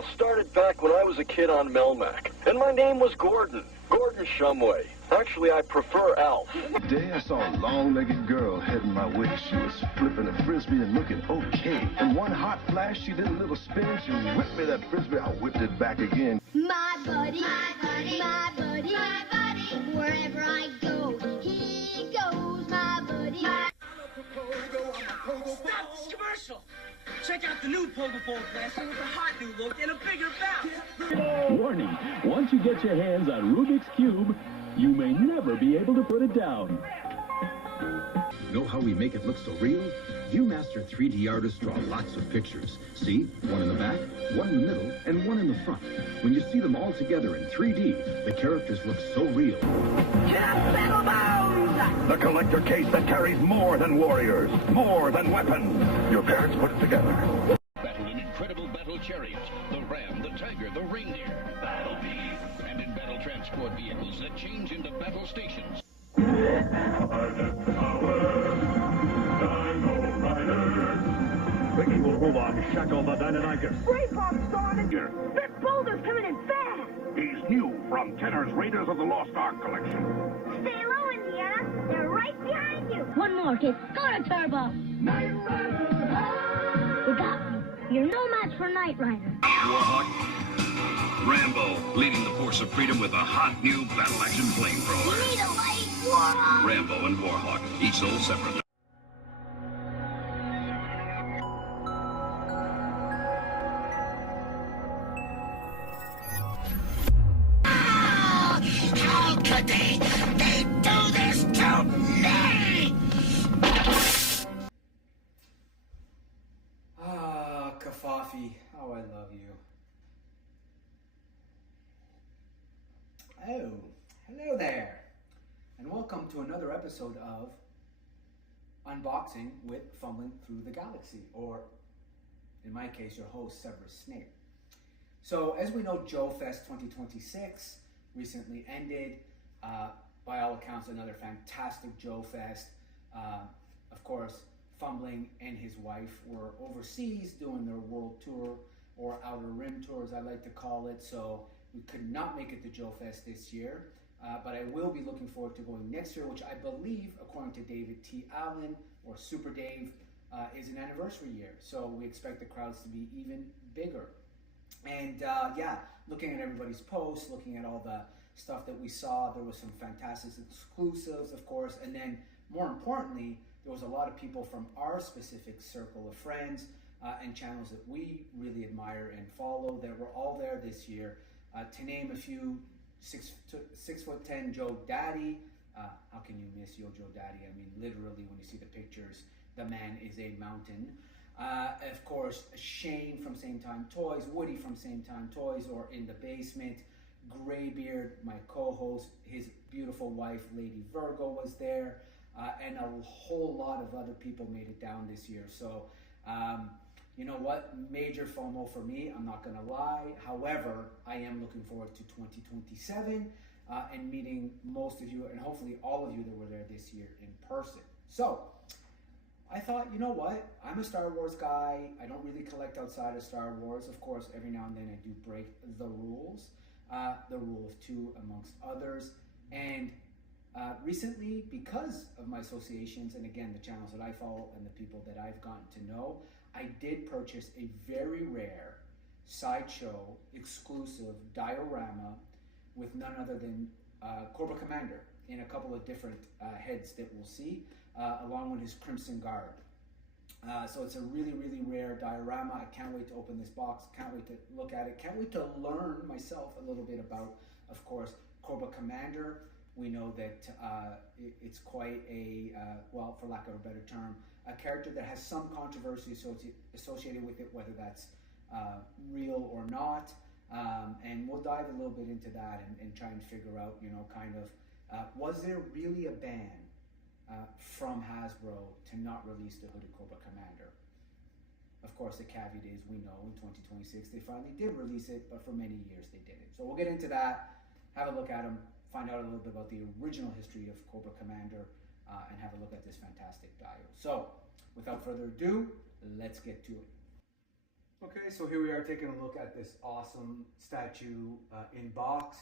all started back when I was a kid on Melmac, and my name was Gordon Shumway. Actually, I prefer Alf. Today I saw a long-legged girl heading my way. She was flipping a frisbee and looking okay. In one hot flash, she did a little spin. She whipped me that frisbee. I whipped it back again. My buddy, my buddy, my buddy, my buddy. Wherever I go, he goes, my buddy. Stop this commercial! Check out the new Pogo Bowl blaster with a hot new look and a bigger bat. Warning, once you get your hands on Rubik's Cube, you may never be able to put it down. Know how we make it look so real? ViewMaster 3D artists draw lots of pictures. See? One in the back, one in the middle, and one in the front. When you see them all together in 3D, the characters look so real. The collector case that carries more than warriors, more than weapons. Your parents put it together. Battle in incredible battle chariots, the ram, the tiger, the reindeer. Battle beasts. And in battle transport vehicles that change into battle stations. The evil robot Shackle the Dynamiker. Braveheart started. That boulder's coming in fast. He's new from Tenner's Raiders of the Lost Ark collection. Stay low, Indiana. They're right behind you. One more, kid. Go to Turbo. You got me. You're no match for Knight Rider. Warhawk. Rambo, leading the force of freedom with a hot new battle-action flamethrower. You need a light, Warhawk. Rambo and Warhawk, each sold separately. How could they do this to me? Ah, Kafafi, how I love you. Oh, hello there, and welcome to another episode of Unboxing with Fumbling Through the Galaxy, or in my case, your host, Severus Snape. So, as we know, Joe Fest 2026 recently ended. By all accounts, another fantastic Joe Fest. Of course, Fumbling and his wife were overseas doing their world tour, or Outer Rim tour, as I like to call it. So we could not make it to Joe Fest this year, but I will be looking forward to going next year, which I believe, according to David T. Allen, or Super Dave, is an anniversary year. So we expect the crowds to be even bigger. And yeah, looking at everybody's posts, looking at all the stuff that we saw, there was some fantastic exclusives, of course, and then more importantly, there was a lot of people from our specific circle of friends and channels that we really admire and follow that were all there this year. To name a few, 6'10" Joe Daddy. How can you miss Yo Joe Daddy? I mean, literally, when you see the pictures, the man is a mountain. Of course, Shane from Same Time Toys, Woody from Same Time Toys, or In the Basement, Graybeard, my co-host, his beautiful wife, Lady Virgo, was there, and a whole lot of other people made it down this year. So, you know what? Major FOMO for me, I'm not gonna lie. However, I am looking forward to 2027 and meeting most of you, and hopefully all of you that were there this year in person. So, I thought, you know what? I'm a Star Wars guy. I don't really collect outside of Star Wars. Of course, every now and then I do break the rules. The rule of two amongst others. And recently, because of my associations, and again, the channels that I follow and the people that I've gotten to know, I did purchase a very rare Sideshow exclusive diorama with none other than Cobra Commander in a couple of different heads that we'll see, along with his Crimson Guard. So it's a really, really rare diorama. I can't wait to open this box. Can't wait to look at it. Can't wait to learn myself a little bit about, of course, Cobra Commander. We know that it's quite a, well, for lack of a better term, a character that has some controversy associated with it, whether that's real or not. And we'll dive a little bit into that and try and figure out, you know, kind of, was there really a ban from Hasbro to not release the Hooded Cobra Commander? Of course, the caveat is, we know in 2026 they finally did release it, but for many years they didn't. So we'll get into that, have a look at them, find out a little bit about the original history of Cobra Commander, and have a look at this fantastic dio. So, without further ado, let's get to it. Okay, so here we are taking a look at this awesome statue in box.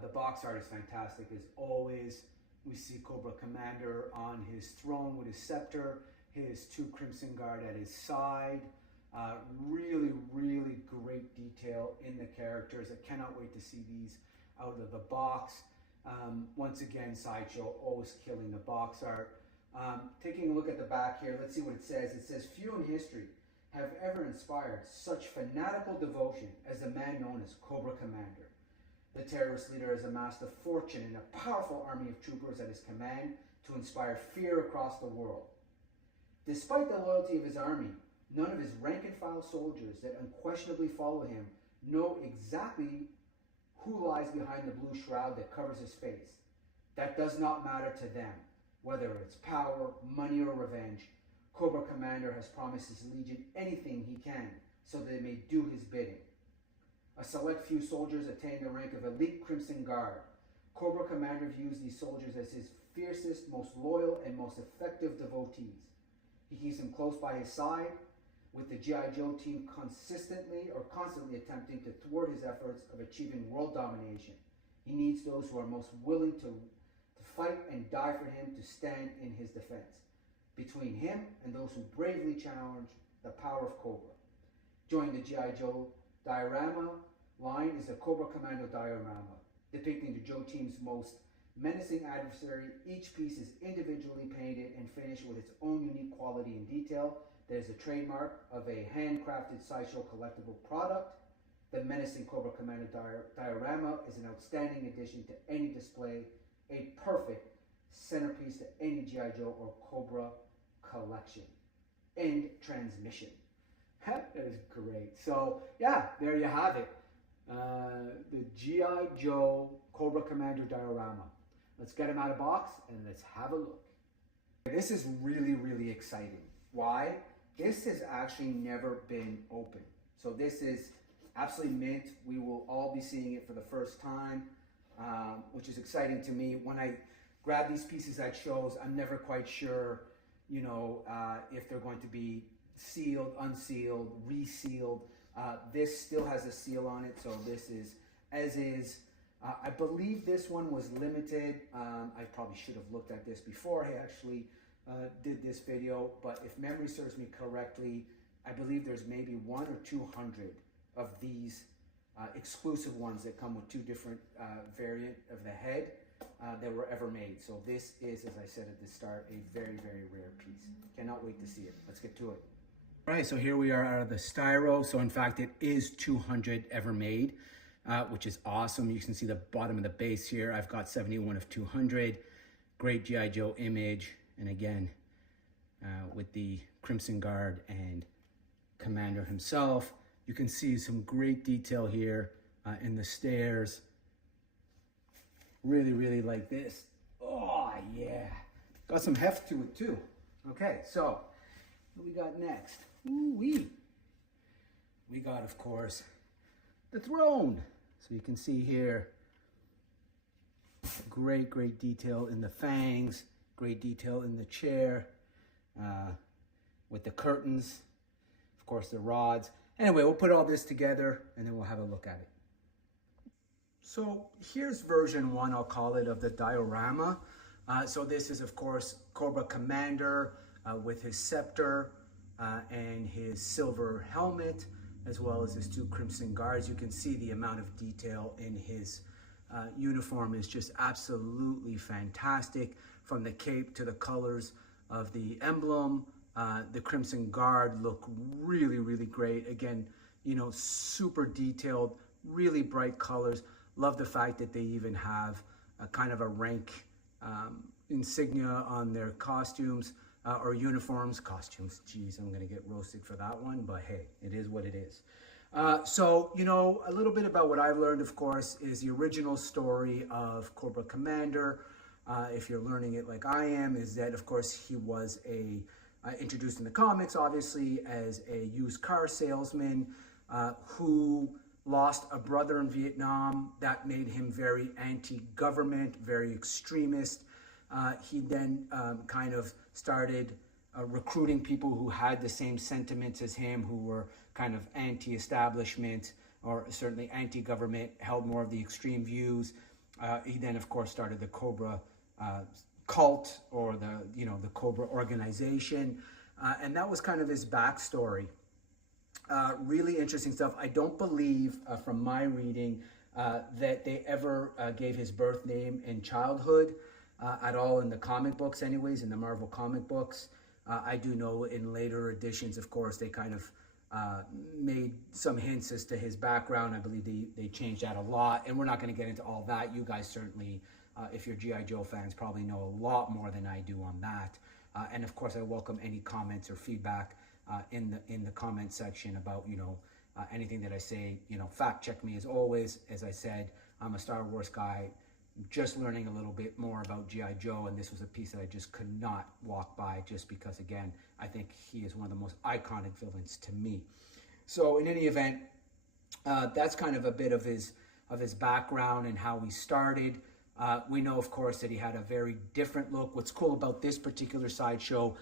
The box art is fantastic as always. We see Cobra Commander on his throne with his scepter, his 2 Crimson Guard at his side. Really, really great detail in the characters. I cannot wait to see these out of the box. Once again, Sideshow always killing the box art. Taking a look at the back here, let's see what it says. It says, few in history have ever inspired such fanatical devotion as the man known as Cobra Commander. The terrorist leader has amassed a fortune and a powerful army of troopers at his command to inspire fear across the world. Despite the loyalty of his army, none of his rank-and-file soldiers that unquestionably follow him know exactly who lies behind the blue shroud that covers his face. That does not matter to them. Whether it's power, money, or revenge, Cobra Commander has promised his legion anything he can so that they may do his bidding. A select few soldiers attain the rank of elite Crimson Guard. Cobra Commander views these soldiers as his fiercest, most loyal, and most effective devotees. He keeps them close by his side, with the G.I. Joe team constantly attempting to thwart his efforts of achieving world domination. He needs those who are most willing to fight and die for him to stand in his defense. Between him and those who bravely challenge the power of Cobra. Join the G.I. Joe Diorama line is a Cobra Commando diorama, depicting the Joe team's most menacing adversary. Each piece is individually painted and finished with its own unique quality and detail. There's a trademark of a handcrafted Sideshow collectible product. The menacing Cobra Commando diorama is an outstanding addition to any display, a perfect centerpiece to any G.I. Joe or Cobra collection. End transmission. That is great. So yeah, there you have it. The G.I. Joe Cobra Commander diorama. Let's get him out of box and let's have a look. This is really, really exciting. Why? This has actually never been open. So this is absolutely mint. We will all be seeing it for the first time, which is exciting to me. When I grab these pieces at shows, I'm never quite sure, you know, if they're going to be sealed, unsealed, resealed. This still has a seal on it, so this is as is. I believe this one was limited. I probably should have looked at this before I actually did this video, but if memory serves me correctly, I believe there's maybe 100 or 200 of these exclusive ones that come with 2 different variant of the head that were ever made. So this is, as I said at the start, a very, very rare piece. Cannot wait to see it. Let's get to it. All right, so here we are out of the styro. So in fact, it is 200 ever made, which is awesome. You can see the bottom of the base here. I've got 71 of 200. Great G.I. Joe image. And again, with the Crimson Guard and Commander himself. You can see some great detail here in the stairs. Really, really like this. Oh, yeah. Got some heft to it, too. Okay, so what we got next? Ooh-wee. We got, of course, the throne. So you can see here, great, great detail in the fangs. Great detail in the chair, with the curtains, of course, the rods. Anyway, we'll put all this together and then we'll have a look at it. So here's version 1, I'll call it, of the diorama. So this is, of course, Cobra Commander with his scepter and his silver helmet, as well as his 2 Crimson Guards. You can see the amount of detail in his uniform is just absolutely fantastic. From the cape to the colors of the emblem, the Crimson Guard look really, really great. Again, you know, super detailed, really bright colors. Love the fact that they even have a kind of a rank insignia on their costumes or uniforms. Costumes, geez, I'm gonna get roasted for that one, but hey, it is what it is. So, you know, a little bit about what I've learned, of course, is the original story of Cobra Commander. If you're learning it like I am, is that, of course, he was introduced in the comics, obviously, as a used car salesman who lost a brother in Vietnam. That made him very anti-government, very extremist. He then kind of started recruiting people who had the same sentiments as him, who were kind of anti-establishment, or certainly anti-government, held more of the extreme views. He then, of course, started the Cobra cult, or the Cobra organization, and that was kind of his backstory. Really interesting stuff. I don't believe, from my reading, that they ever gave his birth name in childhood at all in the comic books, anyways, in the Marvel comic books. I do know in later editions, of course, they kind of made some hints as to his background. I believe they changed that a lot, and we're not going to get into all that. You guys certainly, if you're G.I. Joe fans, probably know a lot more than I do on that. And of course, I welcome any comments or feedback in the comment section about, anything that I say. Fact check me as always. As I said, I'm a Star Wars guy, just learning a little bit more about G.I. Joe, and this was a piece that I just could not walk by, just because, again, I think he is one of the most iconic villains to me. So in any event, that's kind of a bit of his background and how he started. We know, of course, that he had a very different look. What's cool about this particular Sideshow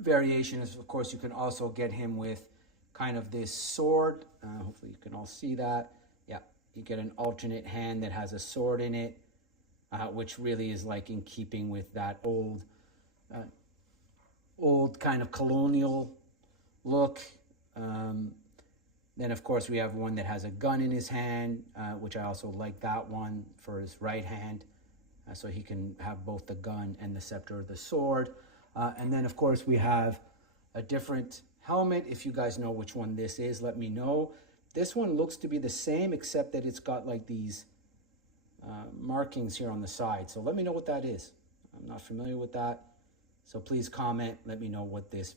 variation is, of course, you can also get him with kind of this sword. Hopefully you can all see that. Yeah, you get an alternate hand that has a sword in it, which really is like in keeping with that old kind of colonial look. Then, of course, we have one that has a gun in his hand, which I also like that one for his right hand, so he can have both the gun and the scepter, the sword. And then, of course, we have a different helmet. If you guys know which one this is, let me know. This one looks to be the same, except that it's got like these markings here on the side. So let me know what that is. I'm not familiar with that. So please comment, let me know what this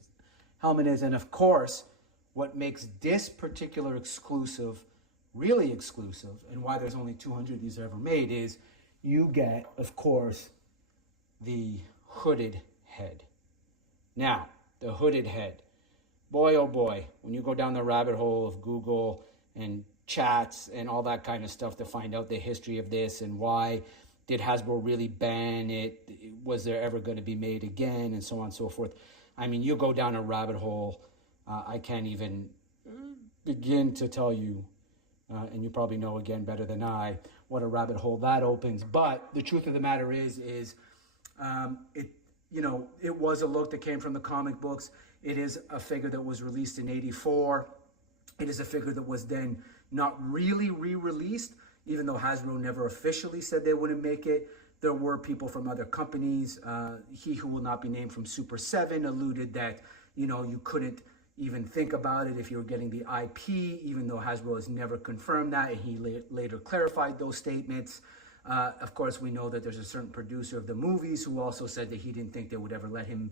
helmet is. And of course, what makes this particular exclusive really exclusive, and why there's only 200 of these ever made, is you get, of course, the hooded head. Now, the hooded head. Boy, oh boy, when you go down the rabbit hole of Google and chats and all that kind of stuff to find out the history of this and why did Hasbro really ban it, was there ever going to be made again, and so on and so forth. I mean, you go down a rabbit hole, I can't even begin to tell you, and you probably know again better than I, what a rabbit hole that opens. But the truth of the matter is it was a look that came from the comic books. It is a figure that was released in '84. It is a figure that was then not really re-released, even though Hasbro never officially said they wouldn't make it. There were people from other companies. He who will not be named from Super 7 alluded that, you couldn't even think about it if you were getting the IP, even though Hasbro has never confirmed that, and he later clarified those statements. Of course, we know that there's a certain producer of the movies who also said that he didn't think they would ever let him,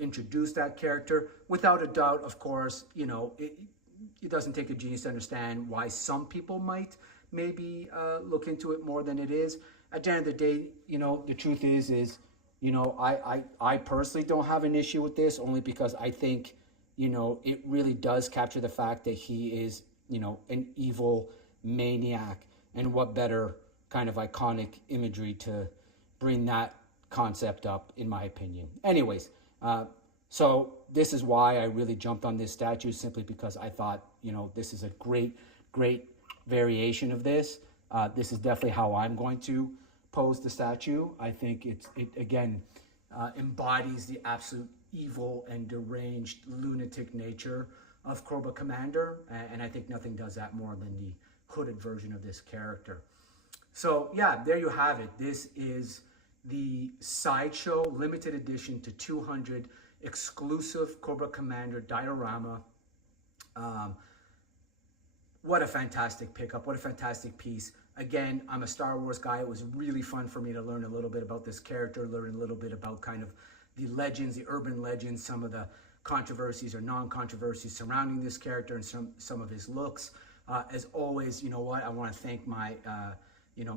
introduce that character. Without a doubt, of course, it doesn't take a genius to understand why some people might maybe look into it more than it is. At the end of the day, the truth is I personally don't have an issue with this, only because I think, it really does capture the fact that he is, an evil maniac, and what better kind of iconic imagery to bring that concept up, in my opinion. Anyways, so this is why I really jumped on this statue, simply because I thought, this is a great variation of this. This is definitely how I'm going to pose the statue. I think it again embodies the absolute evil and deranged lunatic nature of Cobra Commander, and I think nothing does that more than the hooded version of this character. So yeah, there you have it. This is the Sideshow limited edition to 200 exclusive Cobra Commander diorama. What a fantastic pickup. What a fantastic piece. Again, I'm a Star Wars guy. It was really fun for me to learn a little bit about this character, learn a little bit about kind of the legends, the urban legends, some of the controversies or non-controversies surrounding this character, and some of his looks. As always, I want to thank my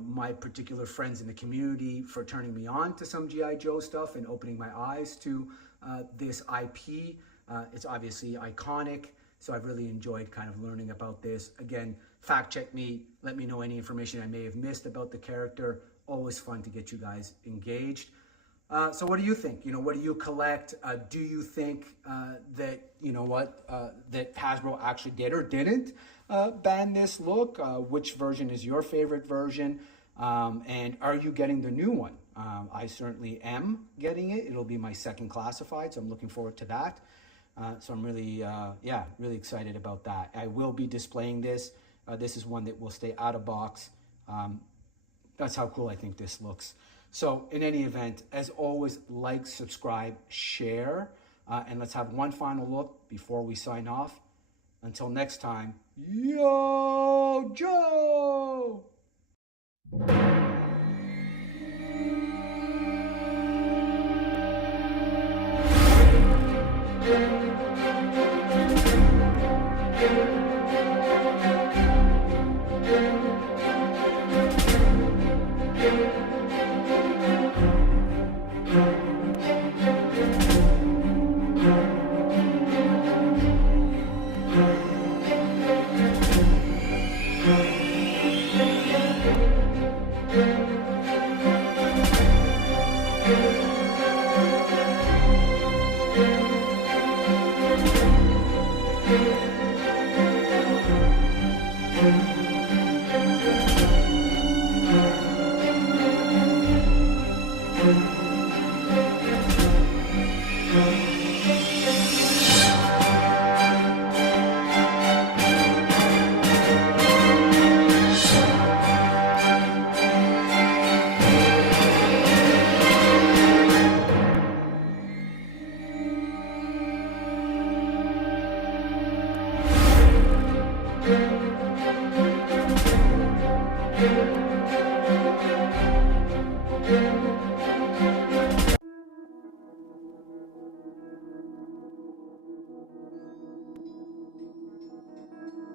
my particular friends in the community for turning me on to some G.I. Joe stuff and opening my eyes to this IP. It's obviously iconic, so I've really enjoyed kind of learning about this. Again, fact check me, let me know any information I may have missed about the character. Always fun to get you guys engaged. So what do you think? You know, what do you collect? Do you think that, you know what, that Hasbro actually did or didn't ban this look? Which version is your favorite version? And are you getting the new one? I certainly am getting it. It'll be my second classified, so I'm looking forward to that. So I'm really, really excited about that. I will be displaying this. This is one that will stay out of box. That's how cool I think this looks. So in any event, as always, like, subscribe, share, and let's have one final look before we sign off. Until next time, Yo Joe! Thank you.